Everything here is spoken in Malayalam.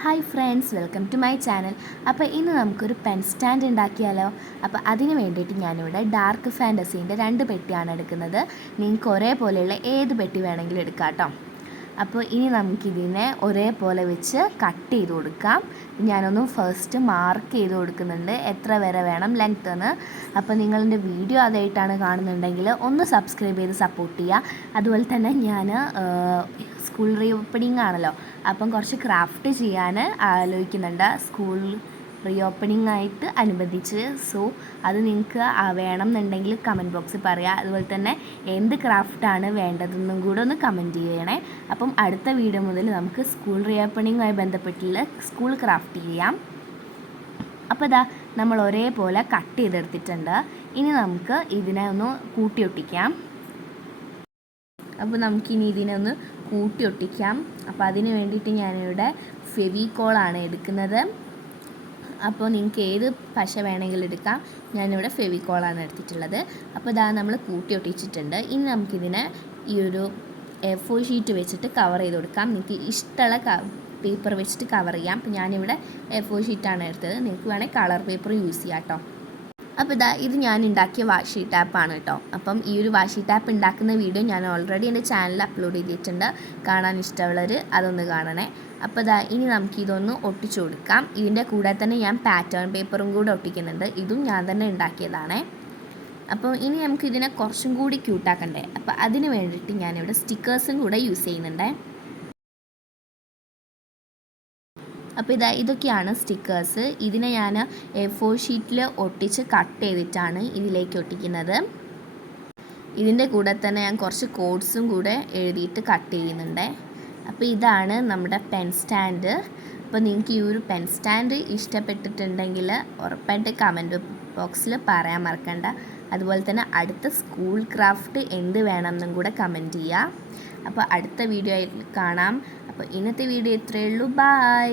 Hi friends, welcome to my channel. അപ്പോൾ ഇന്ന് നമുക്കൊരു പെൻ സ്റ്റാൻഡ് ഉണ്ടാക്കിയാലോ. അപ്പോൾ അതിന് വേണ്ടിയിട്ട് ഞാനിവിടെ ഡാർക്ക് ഫാൻറ്റസീൻ്റെ 2 പെട്ടിയാണ് എടുക്കുന്നത്. നിങ്ങൾക്ക് ഒരേപോലെയുള്ള ഏത് പെട്ടി വേണമെങ്കിലും എടുക്കാം കേട്ടോ. അപ്പോൾ ഇനി നമുക്കിതിനെ ഒരേപോലെ വെച്ച് കട്ട് ചെയ്ത് കൊടുക്കാം. ഞാനൊന്ന് ഫസ്റ്റ് മാർക്ക് ചെയ്ത് കൊടുക്കുന്നുണ്ട് എത്ര വരെ വേണം ലെങ്ത്ത് എന്ന്. അപ്പോൾ നിങ്ങളെൻ്റെ വീഡിയോ ആദ്യമായിട്ടാണ് കാണുന്നുണ്ടെങ്കിൽ ഒന്ന് സബ്സ്ക്രൈബ് ചെയ്ത് സപ്പോർട്ട് ചെയ്യുക. അതുപോലെ തന്നെ ഞാൻ സ്കൂൾ റീഓപ്പണിംഗ് ആണല്ലോ, അപ്പം കുറച്ച് ക്രാഫ്റ്റ് ചെയ്യാൻ ആലോചിക്കുന്നുണ്ട് സ്കൂൾ റീഓപ്പണിംഗ് ആയിട്ട് അനുബന്ധിച്ച്. സോ അത് നിങ്ങൾക്ക് വേണം എന്നുണ്ടെങ്കിൽ കമൻറ്റ് ബോക്സിൽ പറയുക. അതുപോലെ തന്നെ എന്ത് ക്രാഫ്റ്റാണ് വേണ്ടതെന്നും കൂടെ ഒന്ന് കമൻറ്റ് ചെയ്യണേ. അപ്പം അടുത്ത വീഡിയോ മുതൽ നമുക്ക് സ്കൂൾ റീഓപ്പണിംഗുമായി ബന്ധപ്പെട്ടുള്ള സ്കൂൾ ക്രാഫ്റ്റ് ചെയ്യാം. അപ്പോൾ ഇതാ നമ്മൾ ഒരേപോലെ കട്ട് ചെയ്തെടുത്തിട്ടുണ്ട്. ഇനി നമുക്ക് ഇതിനെ ഒന്ന് കൂട്ടി ഒട്ടിക്കാം. അപ്പോൾ നമുക്കിനി ഇതിനെ ഒന്ന് കൂട്ടി ഒട്ടിക്കാം. അപ്പോൾ അതിന് വേണ്ടിയിട്ട് ഞാനിവിടെ ഫെവിക്കോളാണ് എടുക്കുന്നത്. അപ്പോൾ നിങ്ങൾക്ക് ഏത് പശ വേണമെങ്കിലും എടുക്കാം. ഞാനിവിടെ ഫെവിക്കോളാണ് എടുത്തിട്ടുള്ളത്. അപ്പോൾ ഇതാ നമ്മൾ കൂട്ടി ഒട്ടിച്ചിട്ടുണ്ട്. ഇനി നമുക്കിതിനെ ഈ ഒരു A4 ഷീറ്റ് വെച്ചിട്ട് കവർ ചെയ്ത് കൊടുക്കാം. നിങ്ങൾക്ക് ഇഷ്ടമുള്ള പേപ്പർ വെച്ചിട്ട് കവർ ചെയ്യാം. അപ്പോൾ ഞാനിവിടെ A4 ഷീറ്റാണ് എടുത്തത്. നിങ്ങൾക്ക് വേണമെങ്കിൽ കളർ പേപ്പർ യൂസ് ചെയ്യാം കേട്ടോ. അപ്പോൾ ഇത് ഞാൻ ഉണ്ടാക്കിയ വാഷി ടാപ്പാണ് കേട്ടോ. അപ്പം ഈ ഒരു വാഷി ടാപ്പ് ഉണ്ടാക്കുന്ന വീഡിയോ ഞാൻ ഓൾറെഡി എൻ്റെ ചാനലിൽ അപ്ലോഡ് ചെയ്തിട്ടുണ്ട്. കാണാൻ ഇഷ്ടമുള്ളവർ അതൊന്ന് കാണണേ. അപ്പോൾ ഇനി നമുക്കിതൊന്ന് ഒട്ടിച്ചു കൊടുക്കാം. ഇതിൻ്റെ കൂടെ തന്നെ ഞാൻ പാറ്റേൺ പേപ്പറും കൂടെ ഒട്ടിക്കുന്നുണ്ട്. ഇതും ഞാൻ തന്നെ ഉണ്ടാക്കിയതാണ്. അപ്പോൾ ഇനി നമുക്കിതിനെ കുറച്ചും കൂടി ക്യൂട്ടാക്കണ്ടേ. അപ്പോൾ അതിന് വേണ്ടിയിട്ട് ഞാനിവിടെ സ്റ്റിക്കേഴ്സും കൂടെ യൂസ് ചെയ്യുന്നുണ്ട്. അപ്പോൾ ഇതൊക്കെയാണ് സ്റ്റിക്കേഴ്സ്. ഇതിനെ ഞാൻ A4 ഷീറ്റിൽ ഒട്ടിച്ച് കട്ട് ചെയ്തിട്ടാണ് ഇതിലേക്ക് ഒട്ടിക്കുന്നത്. ഇതിൻ്റെ കൂടെ തന്നെ ഞാൻ കുറച്ച് കോഡ്സും കൂടെ എഴുതിയിട്ട് കട്ട് ചെയ്യുന്നുണ്ട്. അപ്പോൾ ഇതാണ് നമ്മുടെ പെൻ സ്റ്റാൻഡ്. അപ്പോൾ നിങ്ങൾക്ക് ഈ ഒരു പെൻ സ്റ്റാൻഡ് ഇഷ്ടപ്പെട്ടിട്ടുണ്ടെങ്കിൽ ഉറപ്പായിട്ട് കമൻറ്റ് ബോക്സിൽ പറയാൻ മറക്കണ്ട. അതുപോലെ തന്നെ അടുത്ത സ്കൂൾ ക്രാഫ്റ്റ് എന്ത് വേണമെന്നും കൂടെ കമൻറ്റ് ചെയ്യുക. അപ്പോൾ അടുത്ത വീഡിയോ ആയിട്ട് കാണാം. അപ്പോൾ ഇന്നത്തെ വീഡിയോ ഇത്രയേ ഉള്ളൂ. ബൈ.